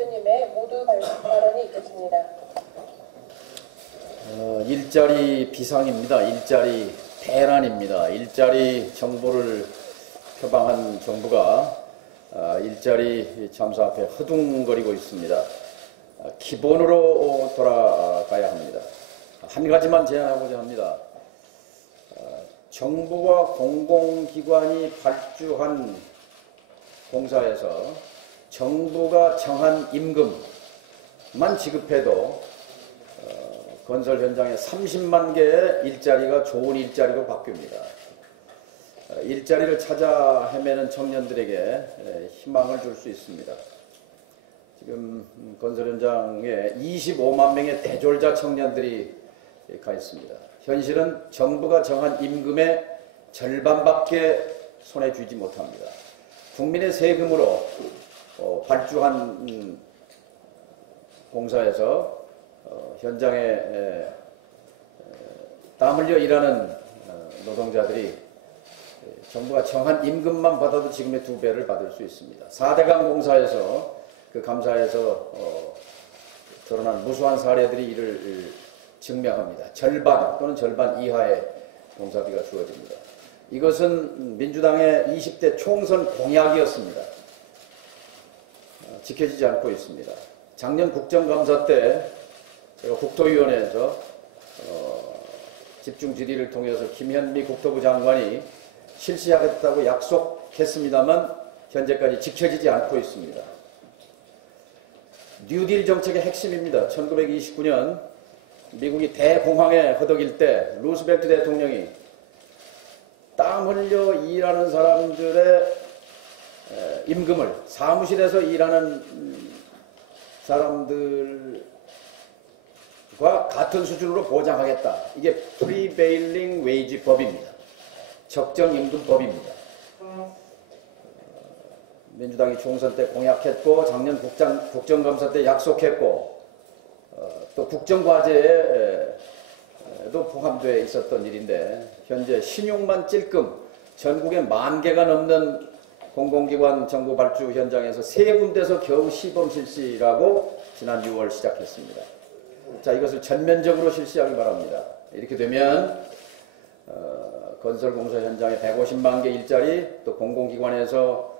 대표님의 모두 발언이 있겠습니다. 일자리 비상입니다. 일자리 대란입니다. 일자리 정보를 표방한 정부가 일자리 참사 앞에 허둥거리고 있습니다. 기본으로 돌아가야 합니다. 한 가지만 제안하고자 합니다. 정부와 공공기관이 발주한 공사에서 정부가 정한 임금만 지급해도 건설 현장에 30만 개의 일자리가 좋은 일자리로 바뀝니다. 일자리를 찾아 헤매는 청년들에게 희망을 줄 수 있습니다. 지금 건설 현장에 25만 명의 대졸자 청년들이 가 있습니다. 현실은 정부가 정한 임금의 절반밖에 손에 쥐지 못합니다. 국민의 세금으로 발주한 공사에서 현장에 땀 흘려 일하는 노동자들이 정부가 정한 임금만 받아도 지금의 2배를 받을 수 있습니다. 4대강 공사에서 그 감사에서 드러난 무수한 사례들이 이를 증명합니다. 절반 또는 절반 이하의 공사비가 주어집니다. 이것은 민주당의 20대 총선 공약이었습니다. 지켜지지 않고 있습니다. 작년 국정감사 때 제가 국토위원회에서 집중 질의를 통해서 김현미 국토부 장관이 실시하겠다고 약속했습니다만 현재까지 지켜지지 않고 있습니다. 뉴딜 정책의 핵심입니다. 1929년 미국이 대공황에 허덕일 때 루스벨트 대통령이 땀 흘려 일하는 사람들의 임금을 사무실에서 일하는 사람들과 같은 수준으로 보장하겠다. 이게 프리베일링 웨이지 법입니다. 적정임금법입니다. 민주당이 총선 때 공약했고 작년 국정감사 때 약속했고 또 국정과제에도 포함되어 있었던 일인데 현재 신용만 찔끔 전국에 10,000개가 넘는 공공기관 정부 발주 현장에서 3군데서 겨우 시범 실시라고 지난 6월 시작했습니다. 자, 이것을 전면적으로 실시하기 바랍니다. 이렇게 되면 건설공사 현장에 150만 개 일자리, 또 공공기관에서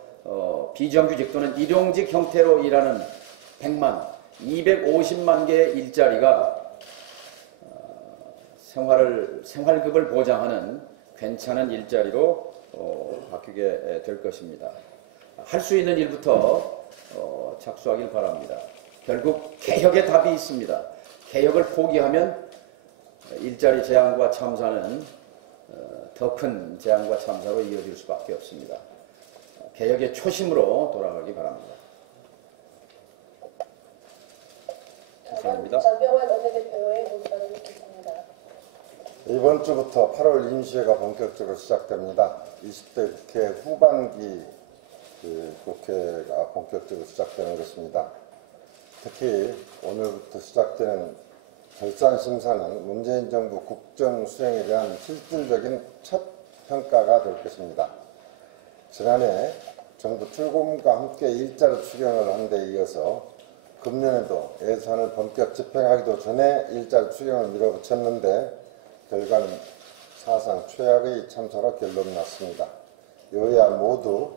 비정규직 또는 일용직 형태로 일하는 250만 개의 일자리가 생활급을 보장하는 괜찮은 일자리로 바뀌게 될 것입니다. 할 수 있는 일부터 착수하길 바랍니다. 결국 개혁의 답이 있습니다. 개혁을 포기하면 일자리 재앙과 참사는 더 큰 재앙과 참사로 이어질 수밖에 없습니다. 개혁의 초심으로 돌아가기 바랍니다. 감사합니다. 장병환 원내대표의 모습을 듣겠습니다. 이번 주부터 8월 임시회가 본격적으로 시작됩니다. 20대 국회 후반기 국회가 본격적으로 시작되는 것입니다. 특히 오늘부터 시작되는 결산심사는 문재인 정부 국정 수행에 대한 실질적인 첫 평가가 될 것입니다. 지난해 정부 출범과 함께 일자리 추경을 한 데 이어서 금년에도 예산을 본격 집행하기도 전에 일자리 추경을 밀어붙였는데 결과는 사상 최악의 참사로 결론났습니다. 여야 모두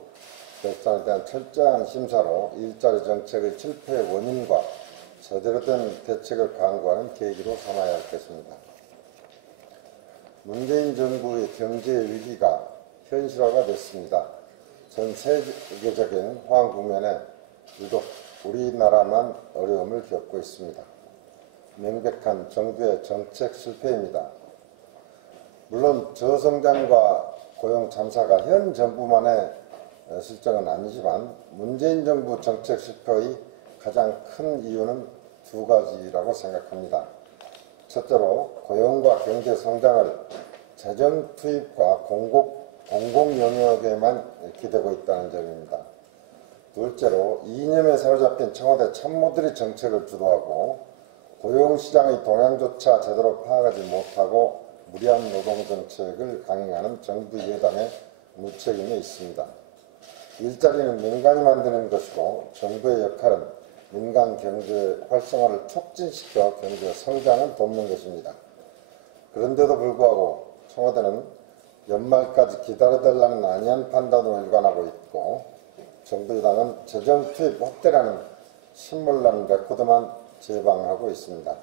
결산에 대한 철저한 심사로 일자리 정책의 실패의 원인과 제대로 된 대책을 강구하는 계기로 삼아야 하겠습니다. 문재인 정부의 경제 위기가 현실화가 됐습니다. 전 세계적인 화학 국면에 유독 우리나라만 어려움을 겪고 있습니다. 명백한 정부의 정책 실패입니다. 물론 저성장과 고용 참사가 현 정부만의 실정은 아니지만 문재인 정부 정책 실패의 가장 큰 이유는 2가지라고 생각합니다. 첫째로 고용과 경제 성장을 재정 투입과 공공 영역에만 기대고 있다는 점입니다. 둘째로 이념에 사로잡힌 청와대 참모들이 정책을 주도하고 고용시장의 동향조차 제대로 파악하지 못하고 무리한 노동정책을 강행하는 정부 여당의 무책임이 있습니다. 일자리는 민간이 만드는 것이고 정부의 역할은 민간 경제 활성화를 촉진시켜 경제 성장을 돕는 것입니다. 그런데도 불구하고 청와대는 연말까지 기다려달라는 안이한 판단으로 일관하고 있고, 정부 여당은 재정 투입 확대라는 신물난 레코드만 제방하고 있습니다.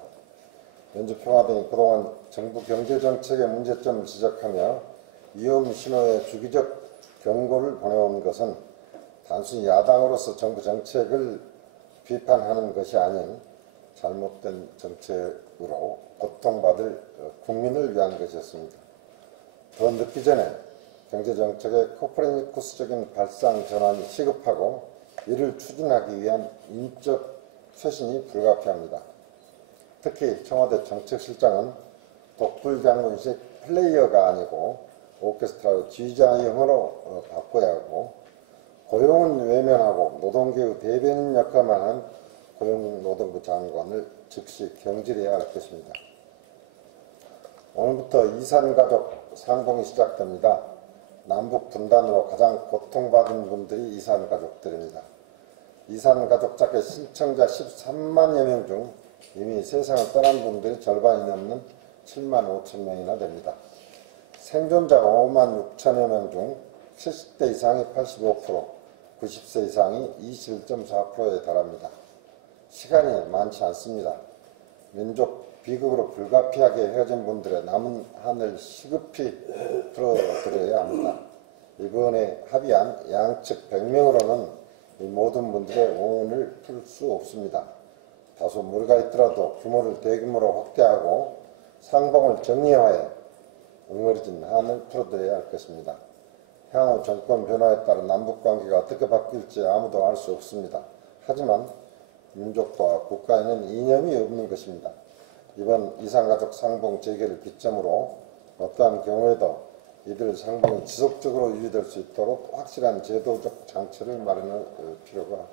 민주평화 등이 그동안 정부 경제정책의 문제점을 지적하며 위험 신호의 주기적 경고를 보내온 것은 단순히 야당으로서 정부 정책을 비판하는 것이 아닌 잘못된 정책으로 고통받을 국민을 위한 것이었습니다. 더 늦기 전에 경제정책의 코퍼니쿠스적인 발상 전환이 시급하고 이를 추진하기 위한 인적 쇄신이 불가피합니다. 특히 청와대 정책실장은 독불장군식 플레이어가 아니고 오케스트라의 지휘자형으로 바꿔야 하고, 고용은 외면하고 노동계의 대변인 역할만 한 고용노동부 장관을 즉시 경질해야 할 것입니다. 오늘부터 이산가족 상봉이 시작됩니다. 남북 분단으로 가장 고통받은 분들이 이산가족들입니다. 이산가족자켓 신청자 13만여 명 중 이미 세상을 떠난 분들이 절반이 넘는 7만 5천 명이나 됩니다. 생존자가 5만 6천여 명 중 70대 이상이 85%, 90세 이상이 21.4%에 달합니다. 시간이 많지 않습니다. 민족 비극으로 불가피하게 헤어진 분들의 남은 한을 시급히 풀어드려야 합니다. 이번에 합의한 양측 100명으로는 이 모든 분들의 원을 풀 수 없습니다. 다소 무리가 있더라도 규모를 대규모로 확대하고 상봉을 정리화해 응어리진 한을 풀어드려야 할 것입니다. 향후 정권 변화에 따라 남북관계가 어떻게 바뀔지 아무도 알 수 없습니다. 하지만 민족과 국가에는 이념이 없는 것입니다. 이번 이산가족 상봉 재개를 기점으로 어떠한 경우에도 이들 상봉이 지속적으로 유지될 수 있도록 확실한 제도적 장치를 마련할 필요가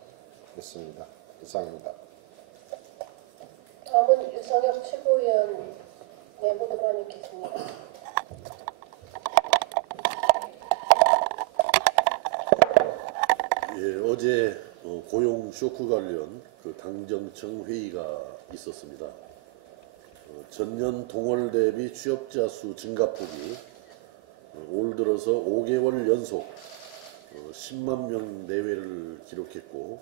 있습니다. 이상입니다. 다음은 유성엽 최고위원 내부 도관 있겠습니다. 예, 어제 고용 쇼크 관련 당정청 회의가 있었습니다. 전년 동월 대비 취업자 수 증가폭이 올 들어서 5개월 연속 10만 명 내외를 기록했고,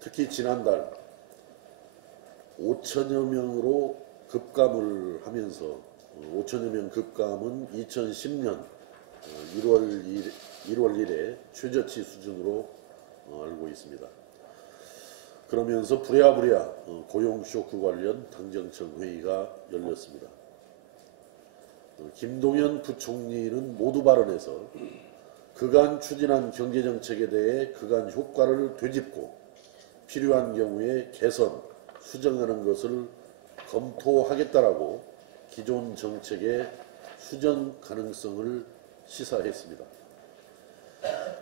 특히 지난달 5천여 명으로 급감을 하면서 5천여 명 급감은 2010년 1월 1일 최저치 수준으로 알고 있습니다. 그러면서 부랴부랴 고용 쇼크 관련 당정청 회의가 열렸습니다. 김동연 부총리는 모두 발언에서 그간 추진한 경제정책에 대해 그간 효과를 되짚고 필요한 경우에 개선, 수정하는 것을 검토하겠다라고 기존 정책의 수정 가능성을 시사했습니다.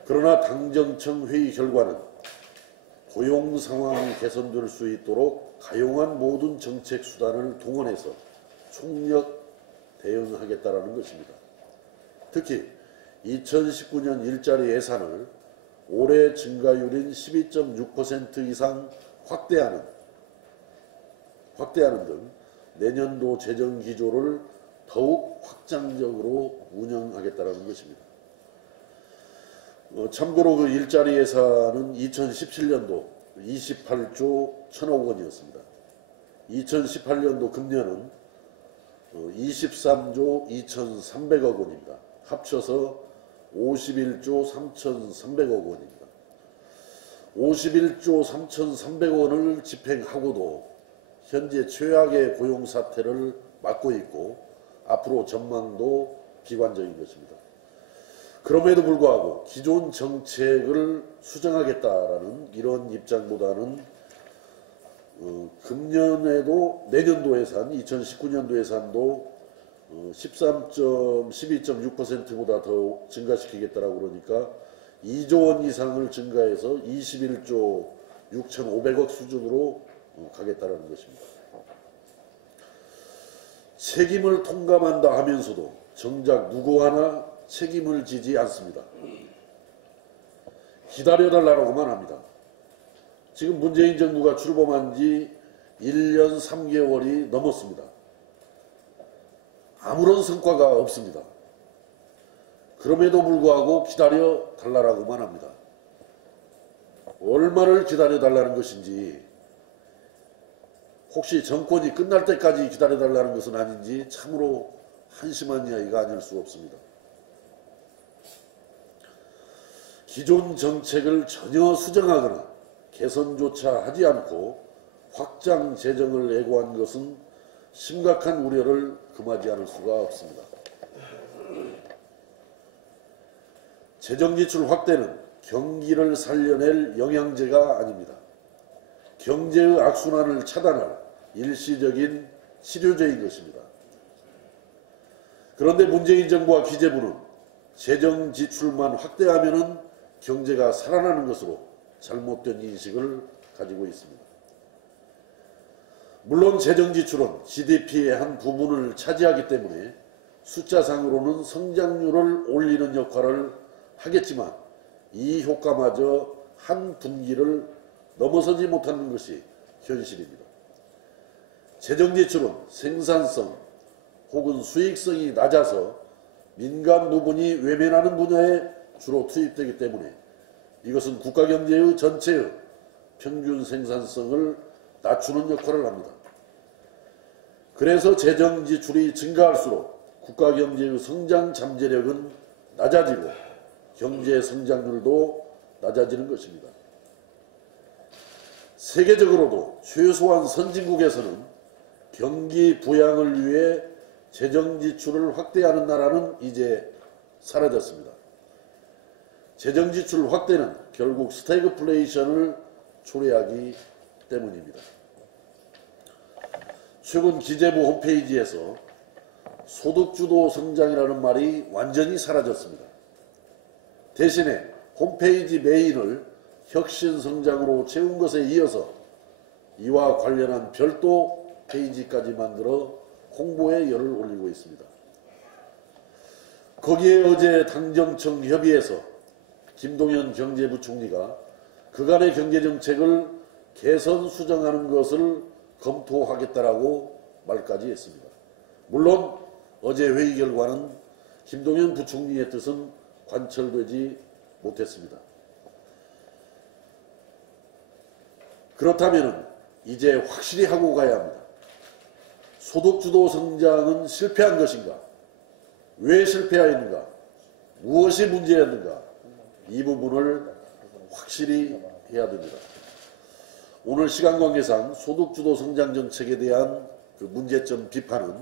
그러나 당정청 회의 결과는 고용 상황이 개선될 수 있도록 가용한 모든 정책 수단을 동원해서 총력 대응하겠다라는 것입니다. 특히 2019년 일자리 예산을 올해 증가율인 12.6% 이상 확대하는 등 내년도 재정 기조를 더욱 확장적으로 운영하겠다는 것입니다. 참고로 그 일자리 예산은 2017년도 28조 1천억 원이었습니다. 2018년도 금년은 23조 2,300억 원입니다. 합쳐서 51조 3,300억 원입니다. 51조 3,300억 원을 집행하고도 현재 최악의 고용 사태를 맞고 있고 앞으로 전망도 비관적인 것입니다. 그럼에도 불구하고 기존 정책을 수정하겠다라는 이런 입장보다는 금년에도 내년도 예산 2019년도 예산도 12.6%보다 더 증가시키겠다라고 그러니까 2조 원 이상을 증가해서 21조 6,500억 수준으로 가겠다라는 것입니다. 책임을 통감한다 하면서도 정작 누구 하나 책임을 지지 않습니다. 기다려달라고만 합니다. 지금 문재인 정부가 출범한 지 1년 3개월이 넘었습니다. 아무런 성과가 없습니다. 그럼에도 불구하고 기다려 달라고만 합니다. 얼마를 기다려 달라는 것인지, 혹시 정권이 끝날 때까지 기다려 달라는 것은 아닌지 참으로 한심한 이야기가 아닐 수 없습니다. 기존 정책을 전혀 수정하거나 개선조차 하지 않고 확장 재정을 예고한 것은 심각한 우려를 금하지 않을 수가 없습니다. 재정지출 확대는 경기를 살려낼 영양제가 아닙니다. 경제의 악순환을 차단할 일시적인 치료제인 것입니다. 그런데 문재인 정부와 기재부는 재정 지출만 확대하면은 경제가 살아나는 것으로 잘못된 인식을 가지고 있습니다. 물론 재정 지출은 GDP의 한 부분을 차지하기 때문에 숫자상으로는 성장률을 올리는 역할을 하겠지만 이 효과마저 한 분기를 넘어서지 못하는 것이 현실입니다. 재정 지출은 생산성 혹은 수익성이 낮아서 민간 부분이 외면하는 분야에 주로 투입되기 때문에 이것은 국가 경제의 전체의 평균 생산성을 낮추는 역할을 합니다. 그래서 재정 지출이 증가할수록 국가 경제의 성장 잠재력은 낮아지고 경제 성장률도 낮아지는 것입니다. 세계적으로도 최소한 선진국에서는 경기 부양을 위해 재정 지출을 확대하는 나라는 이제 사라졌습니다. 재정 지출 확대는 결국 스태그플레이션을 초래하기 때문입니다. 최근 기재부 홈페이지에서 소득주도 성장이라는 말이 완전히 사라졌습니다. 대신에 홈페이지 메인을 혁신성장으로 채운 것에 이어서 이와 관련한 별도 페이지까지 만들어 홍보에 열을 올리고 있습니다. 거기에 어제 당정청 협의에서 김동연 경제부총리가 그간의 경제정책을 개선 수정하는 것을 검토하겠다라고 말까지 했습니다. 물론 어제 회의 결과는 김동연 부총리의 뜻은 관철되지 못했습니다. 그렇다면 이제 확실히 하고 가야 합니다. 소득주도 성장은 실패한 것인가? 왜 실패하였는가? 무엇이 문제였는가? 이 부분을 확실히 해야 됩니다. 오늘 시간 관계상 소득주도 성장 정책에 대한 그 문제점 비판은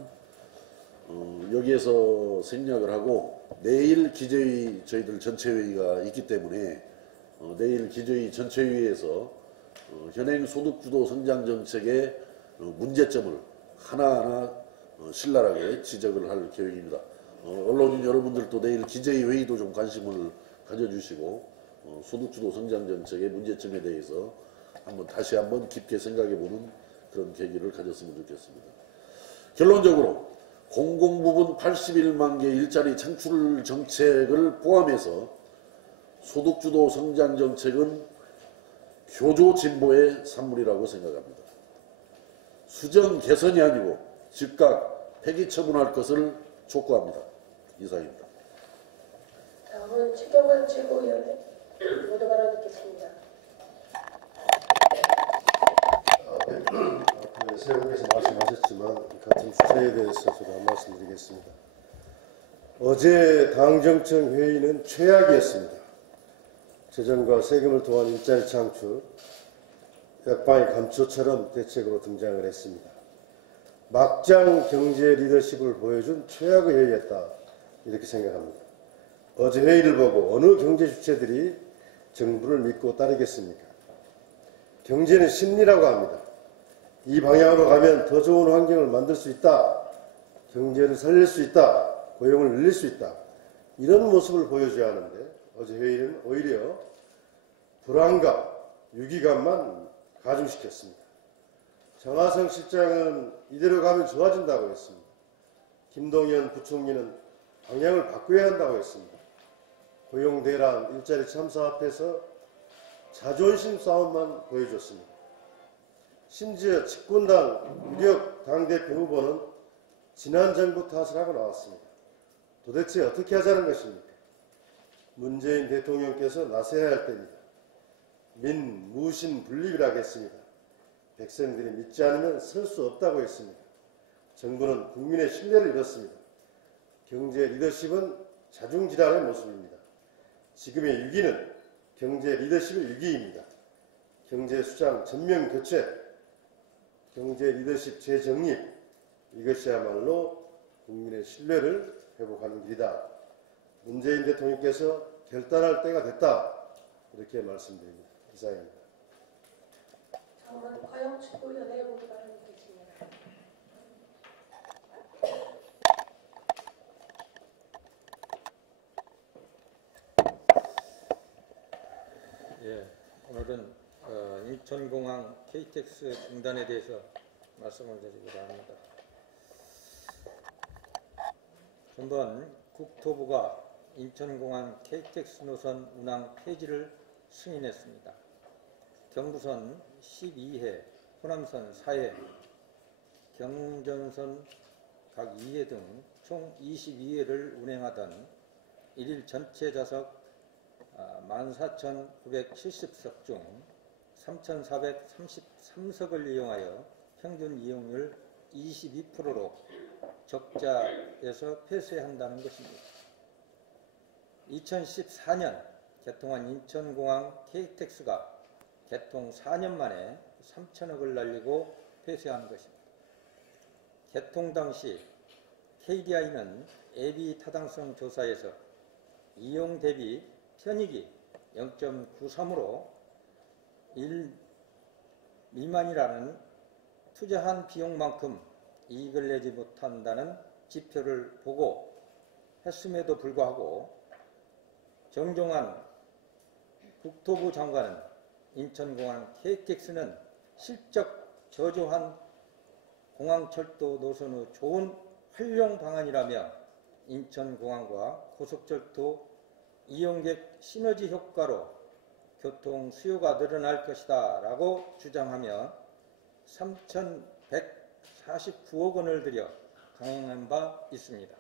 여기에서 생략을 하고 내일 기재위 저희들 전체회의가 있기 때문에 내일 기재위 전체회의에서 현행 소득주도 성장 정책의 문제점을 하나하나 신랄하게 지적을 할 계획입니다. 언론 여러분들도 내일 기재위 회의도 좀 관심을 가져주시고 소득주도 성장 정책의 문제점에 대해서 다시 한번 깊게 생각해보는 그런 계기를 가졌으면 좋겠습니다. 결론적으로 공공부문 81만 개 일자리 창출 정책을 포함해서 소득주도 성장 정책은 교조 진보의 산물이라고 생각합니다. 수정 개선이 아니고 즉각 폐기 처분할 것을 촉구합니다. 이상입니다. 다음은 최경환 최고위원의 모두 발언 듣겠습니다. 세 분께서 말씀하셨지만 같은 주제에 대해서 저도 한 말씀 드리겠습니다. 어제 당정청 회의는 최악이었습니다. 재정과 세금을 통한 일자리 창출, 약방의 감초처럼 대책으로 등장을 했습니다. 막장 경제 리더십을 보여준 최악의 회의였다 이렇게 생각합니다. 어제 회의를 보고 어느 경제 주체들이 정부를 믿고 따르겠습니까? 경제는 심리라고 합니다. 이 방향으로 가면 더 좋은 환경을 만들 수 있다. 경제를 살릴 수 있다. 고용을 늘릴 수 있다. 이런 모습을 보여줘야 하는데 어제 회의는 오히려 불안감, 위기감만 가중시켰습니다. 정하성 실장은 이대로 가면 좋아진다고 했습니다. 김동연 부총리는 방향을 바꿔야 한다고 했습니다. 고용 대란, 일자리 참사 앞에서 자존심 싸움만 보여줬습니다. 심지어 집권당 유력 당대표 후보는 지난 정부 탓을 하고 나왔습니다. 도대체 어떻게 하자는 것입니까? 문재인 대통령께서 나서야 할 때입니다. 민, 무신 분립을 하겠습니다. 백성들이 믿지 않으면 설 수 없다고 했습니다. 정부는 국민의 신뢰를 잃었습니다. 경제 리더십은 자중질환의 모습입니다. 지금의 위기는 경제 리더십의 위기입니다. 경제 수장 전면 교체, 경제 리더십 재정립, 이것이야말로 국민의 신뢰를 회복하는 길이다. 문재인 대통령께서 결단할 때가 됐다. 이렇게 말씀드립니다. 이상입니다. 다음은 과영축구위원회 모두 발언 드리겠습니다. 예, 오늘은 인천공항 KTX 중단에 대해서 말씀을 드리고자 합니다. 전번 국토부가 인천공항 KTX 노선 운항 폐지를 승인했습니다. 경부선 12회, 호남선 4회, 경전선 각 2회 등 총 22회를 운행하던 일일 전체 좌석 14,970석 중 3,433석을 이용하여 평균 이용률 22%로 적자에서 폐쇄한다는 것입니다. 2014년 개통한 인천공항 KTX가 개통 4년 만에 3천억을 날리고 폐쇄한 것입니다. 개통 당시 KDI는 예비 타당성 조사에서 이용 대비 편익이 0.93으로 1 미만이라는 투자한 비용만큼 이익을 내지 못한다는 지표를 보고 했음에도 불구하고 정종환 국토부 장관은 인천공항 KTX는 실적 저조한 공항철도 노선의 좋은 활용 방안이라며 인천공항과 고속철도 이용객 시너지 효과로 교통 수요가 늘어날 것이다 라고 주장하며 3,149억 원을 들여 강행한 바 있습니다.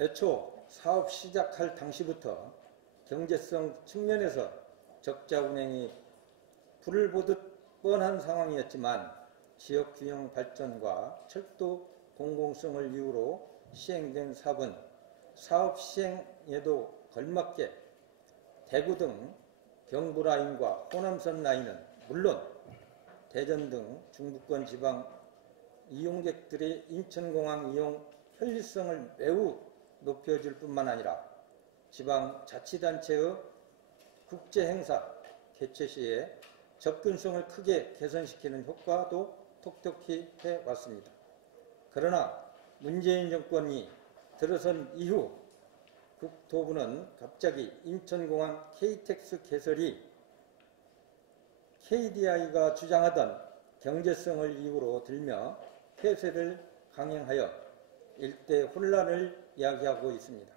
애초 사업 시작할 당시부터 경제성 측면에서 적자 운행이 불을 보듯 뻔한 상황이었지만 지역균형 발전과 철도 공공성을 이유로 시행된 사업은 사업 시행에도 걸맞게 대구 등 경부라인과 호남선 라인은 물론 대전 등 중부권 지방 이용객들의 인천공항 이용 편리성을 매우 높여줄 뿐만 아니라 지방자치단체의 국제행사 개최 시에 접근성을 크게 개선시키는 효과도 톡톡히 해왔습니다. 그러나 문재인 정권이 들어선 이후 국토부는 갑자기 인천공항 KTX 개설이 KDI가 주장하던 경제성을 이유로 들며 폐쇄를 강행하여 일대 혼란을 이야기하고 있습니다.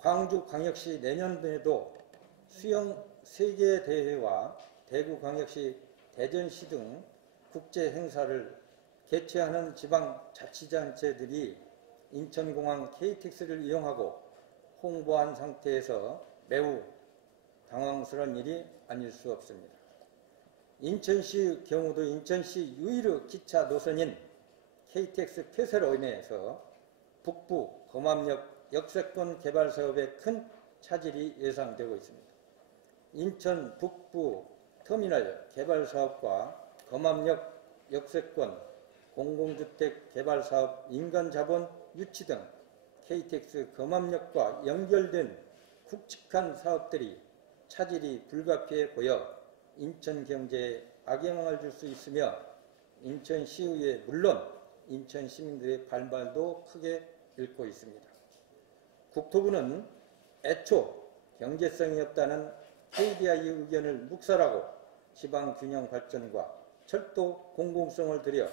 광주광역시 내년도에도 수영 세계대회와 대구광역시 대전시 등 국제 행사를 개최하는 지방자치단체들이 인천공항 KTX를 이용하고 홍보한 상태에서 매우 당황스러운 일이 아닐 수 없습니다. 인천시의 경우도 인천시 유일의 기차 노선인 KTX 폐쇄로 인해서 북부 검암역 역세권 개발 사업에 큰 차질이 예상되고 있습니다. 인천 북부 터미널 개발 사업과 검암역 역세권 공공주택 개발 사업 인간자본 유치 등 KTX 검암역과 연결된 굵직한 사업들이 차질이 불가피해 보여 인천 경제에 악영향을 줄 수 있으며 인천시의회 물론 인천 시민들의 반발도 크게 일고 있습니다. 국토부는 애초 경제성이 없다는 KDI의 의견을 묵살하고 지방균형 발전과 철도 공공성을 들여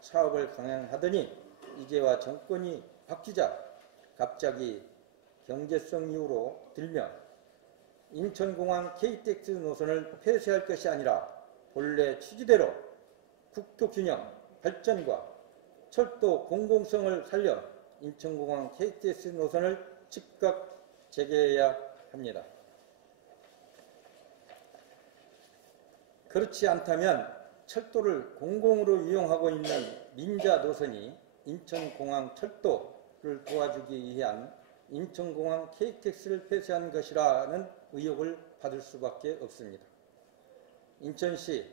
사업을 강행하더니 이제와 정권이 바뀌자 갑자기 경제성 이유로 들며 인천공항 KTX 노선을 폐쇄할 것이 아니라 본래 취지대로 국토균형, 발전과 철도 공공성을 살려 인천공항 KTX 노선을 즉각 재개해야 합니다. 그렇지 않다면 철도를 공공으로 이용하고 있는 민자 노선이 인천공항 철도를 도와주기 위한 인천공항 KTX를 폐쇄한 것이라는 의혹을 받을 수밖에 없습니다. 인천시,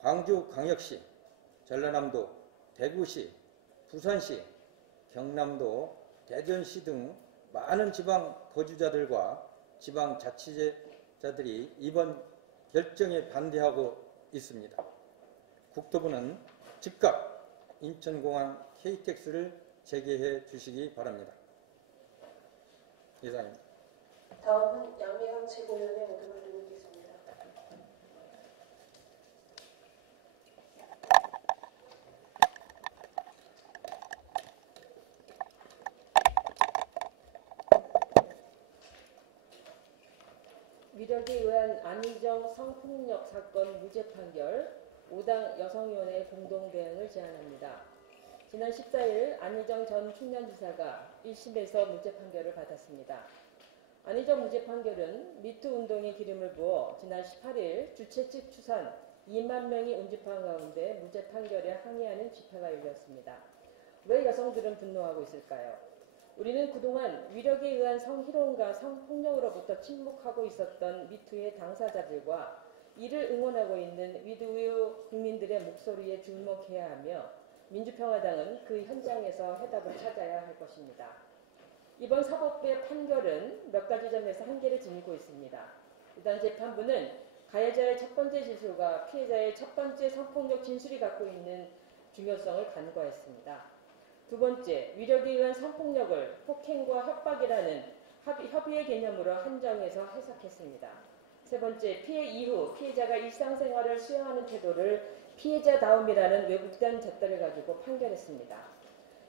광주광역시, 전라남도, 대구시, 부산시, 경남도, 대전시 등 많은 지방 거주자들과 지방자치제자들이 이번 결정에 반대하고 있습니다. 국토부는 즉각 인천공항 KTX를 재개해 주시기 바랍니다. 이상입니다. 다음은 양미향 최고위원의 의견을 듣겠습니다. 위력에 의한 안희정 성폭력 사건 무죄 판결 5당 여성위원회 공동대응을 제안합니다. 지난 14일 안희정 전 충남지사가 1심에서 무죄 판결을 받았습니다. 안희정 무죄 판결은 미투 운동에 기름을 부어 지난 18일 주최 측 추산 2만 명이 운집한 가운데 무죄 판결에 항의하는 집회가 열렸습니다. 왜 여성들은 분노하고 있을까요? 우리는 그동안 위력에 의한 성희롱과 성폭력으로부터 침묵하고 있었던 미투의 당사자들과 이를 응원하고 있는 위드우 국민들의 목소리에 주목해야 하며 민주평화당은 그 현장에서 해답을 찾아야 할 것입니다. 이번 사법부의 판결은 몇 가지 점에서 한계를 지니고 있습니다. 일단 재판부는 가해자의 첫 번째 진술과 피해자의 첫 번째 성폭력 진술이 갖고 있는 중요성을 간과했습니다. 두 번째, 위력에 의한 성폭력을 폭행과 협박이라는 협의의 개념으로 한정해서 해석했습니다. 세 번째, 피해 이후 피해자가 일상생활을 수행하는 태도를 피해자다움이라는 왜곡된 잣대를 가지고 판결했습니다.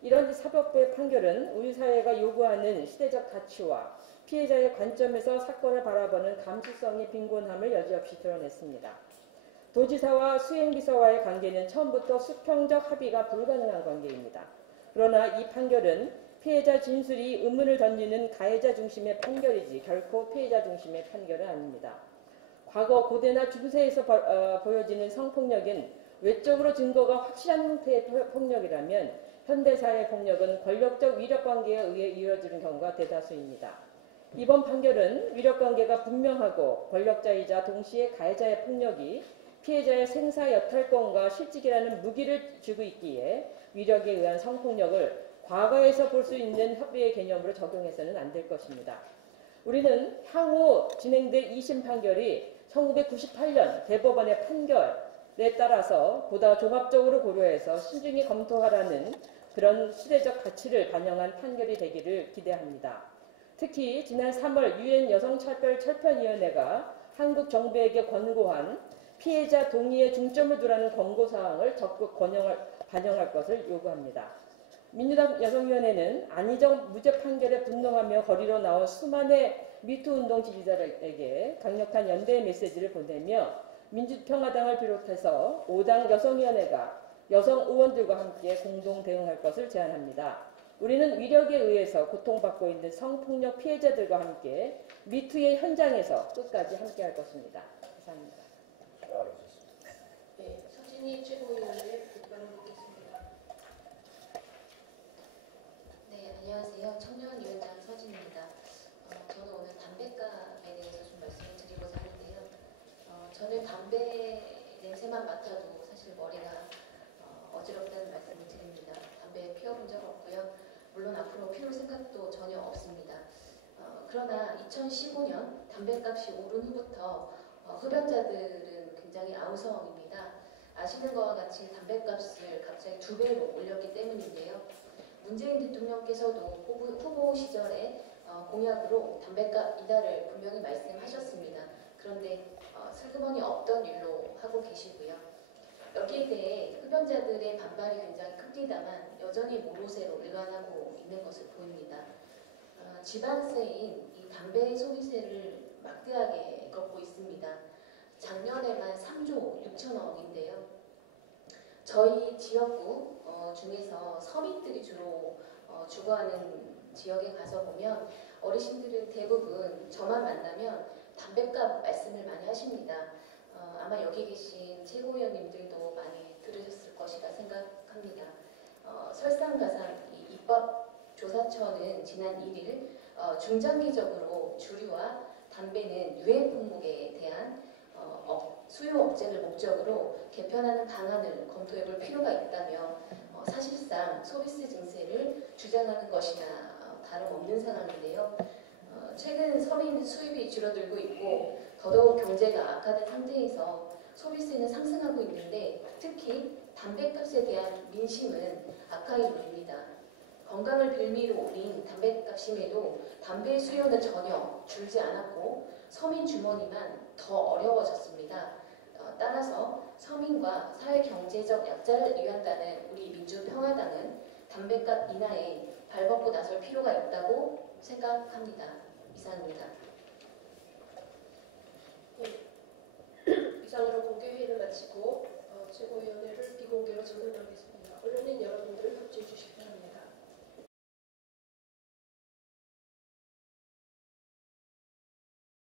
이런 사법부의 판결은 우리 사회가 요구하는 시대적 가치와 피해자의 관점에서 사건을 바라보는 감수성의 빈곤함을 여지없이 드러냈습니다. 도지사와 수행비서와의 관계는 처음부터 수평적 합의가 불가능한 관계입니다. 그러나 이 판결은 피해자 진술이 의문을 던지는 가해자 중심의 판결이지 결코 피해자 중심의 판결은 아닙니다. 과거 고대나 중세에서 보여지는 성폭력은 외적으로 증거가 확실한 형태의 폭력이라면 현대사회 폭력은 권력적 위력관계에 의해 이루어지는 경우가 대다수입니다. 이번 판결은 위력관계가 분명하고 권력자이자 동시에 가해자의 폭력이 피해자의 생사 여탈권과 실직이라는 무기를 쥐고 있기에 위력에 의한 성폭력을 과거에서 볼 수 있는 협의의 개념으로 적용해서는 안 될 것입니다. 우리는 향후 진행될 2심 판결이 1998년 대법원의 판결에 따라서 보다 종합적으로 고려해서 신중히 검토하라는 그런 시대적 가치를 반영한 판결이 되기를 기대합니다. 특히 지난 3월 유엔 여성차별철폐위원회가 한국 정부에게 권고한 피해자 동의에 중점을 두라는 권고사항을 적극 반영할 것을 요구합니다. 민주당 여성위원회는 안희정 무죄 판결에 분노하며 거리로 나온 수많은 미투운동 지지자들에게 강력한 연대의 메시지를 보내며 민주평화당을 비롯해서 5당 여성위원회가 여성 의원들과 함께 공동 대응할 것을 제안합니다. 우리는 위력에 의해서 고통받고 있는 성폭력 피해자들과 함께 미투의 현장에서 끝까지 함께할 것입니다. 이상입니다. 네, 서진희 최고위원의 의견을 듣겠습니다. 네, 안녕하세요. 청년위원장 서진입니다. 저는 오늘 담배값에 대해서 좀 말씀을 드리고자 하는데요. 저는 담배 냄새만 맡아도 사실 머리가 어지럽다는 말씀을 드립니다. 담배 피워본 적 없고요. 물론 앞으로 피울 생각도 전혀 없습니다. 그러나 2015년 담배값이 오른 후부터 흡연자들은 굉장히 아우성입니다. 아시는 것과 같이 담배값을 갑자기 2배로 올렸기 때문인데요. 문재인 대통령께서도 후보 시절에 공약으로 담배값 인하를 분명히 말씀하셨습니다. 그런데 슬그머니 없던 일로 하고 계시고요. 여기에 대해 흡연자들의 반발이 굉장히 큽니다만 여전히 모로세로 일관하고 있는 것을 보입니다. 지방세인 이 담배 소비세를 막대하게 걷고 있습니다. 작년에만 3조 6천억인데요. 저희 지역구 중에서 서민들이 주로 주거하는 지역에 가서 보면 어르신들은 대부분 저만 만나면 담뱃값 말씀을 많이 하십니다. 아마 여기 계신 최고위원님들도 많이 들으셨을 것이라 생각합니다. 설상가상 이 입법조사처는 지난 1일 중장기적으로 주류와 담배는 유해 품목에 대한 수요 억제를 목적으로 개편하는 방안을 검토해볼 필요가 있다며 사실상 소비세 증세를 주장하는 것이나 다름없는 상황인데요. 최근 서민 수입이 줄어들고 있고 더더욱 경제가 악화된 상태에서 소비세는 상승하고 있는데 특히 담배값에 대한 민심은 악화해 보입니다. 건강을 빌미로 올린 담배값임에도 담배 수요는 전혀 줄지 않았고 서민 주머니만 더 어려워졌습니다. 따라서 서민과 사회 경제적 약자를 위한다는 우리 민주평화당은 담배값 인하에 발벗고 나설 필요가 있다고 생각합니다. 이상입니다. 이상으로 공개회의를 마치고 최고위원회를 비공개로 전환하겠습니다. 언론인 여러분들은 협조해 주십시오.